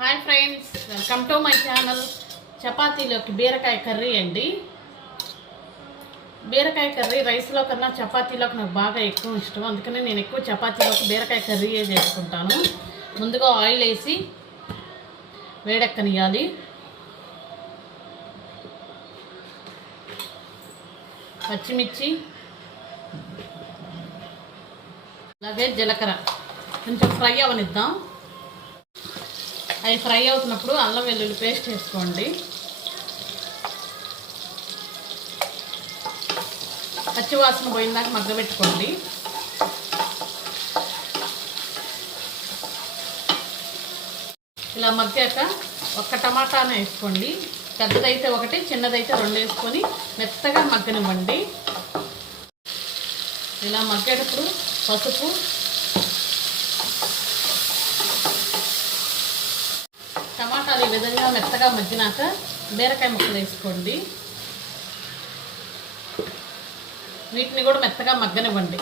Hi friends welcome to my channel చపాతీలోకి బీరకాయ curry అండి బీరకాయ కర్రీ రైస్లో కన్నా చపాతీలోకి నాకు బాగా ఎక్కువ ఇష్టం. అందుకనే నేను ఎక్కువ చపాతీలోకి బీరకాయ కర్రీయే చేసుకుంటాను. ముందుగా ఆయిల్ వేసి వేడెక్కనియాలి పచ్చిమిర్చి అలాగే జీలకర్ర. కొంచెం ఫ్రై అవనిద్దాం. అవి ఫ్రై అవుతున్నప్పుడు అల్లం వెల్లుల్లి పేస్ట్ వేసుకోండి. పచ్చివాసన పోయిందాక మగ్గబెట్టుకోండి ఇలా మగ్గాక ఒక్క టమాటాను వేసుకోండి. పెద్దదైతే ఒకటి చిన్నదైతే రెండు వేసుకొని మెత్తగా మగ్గనివ్వండి. ఇలా మగ్గేటప్పుడు పసుపు టమాటాలు ఈ విధంగా మెత్తగా మగ్గినాక బీరకాయ ముక్కలు వేసుకోండి. వీటిని కూడా మెత్తగా మగ్గనివ్వండి.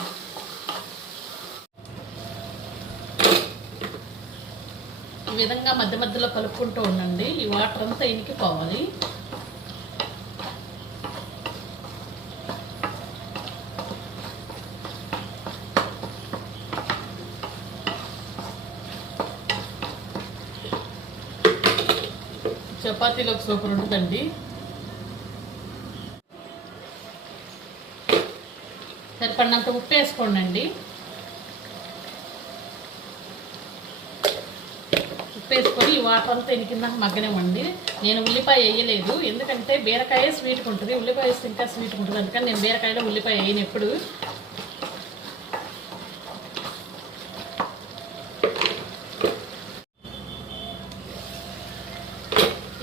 ఈ విధంగా మధ్య మధ్యలో కలుపుకుంటూ ఉండండి. ఈ వాటర్ అంతా ఇనికిపోవాలి. చపాతీలోకి సూపర్ ఉంటుందండి. సరిపడినంత ఉప్పు వేసుకోండి ఉప్పు వేసుకొని ఈ వాటర్ అంతా ఎనికిందాక మగ్గనివ్వండి. నేను ఉల్లిపాయ వేయలేదు. ఎందుకంటే బీరకాయ స్వీట్గా ఉంటుంది. ఉల్లిపాయ వేస్తే ఇంకా స్వీట్గా ఉంటుంది. అందుకని నేను బీరకాయలో ఉల్లిపాయ వేయను ఎప్పుడు.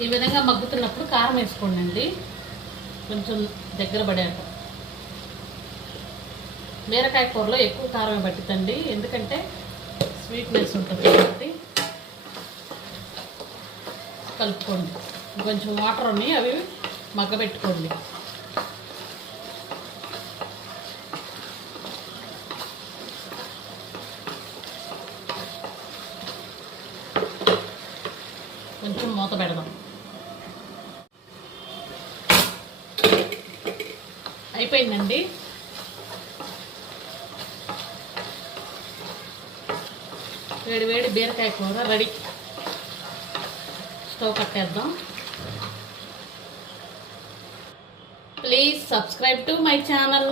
ఈ విధంగా మగ్గుతున్నప్పుడు కారం వేసుకోండి అండి కొంచెం దగ్గర పడాక. బీరకాయ కూరలో ఎక్కువ కారం పట్టిద్దండి ఎందుకంటే స్వీట్నెస్ ఉంటుంది కాబట్టి కలుపుకోండి. కొంచెం వాటర్ ఉన్నాయి అవి మగ్గబెట్టుకోండి. కొంచెం మూత పెడదాం. అయిపోయిందండి వేడి వేడి బీరకాయ కూర ready. Stove కట్టేద్దాం. Please subscribe to my channel.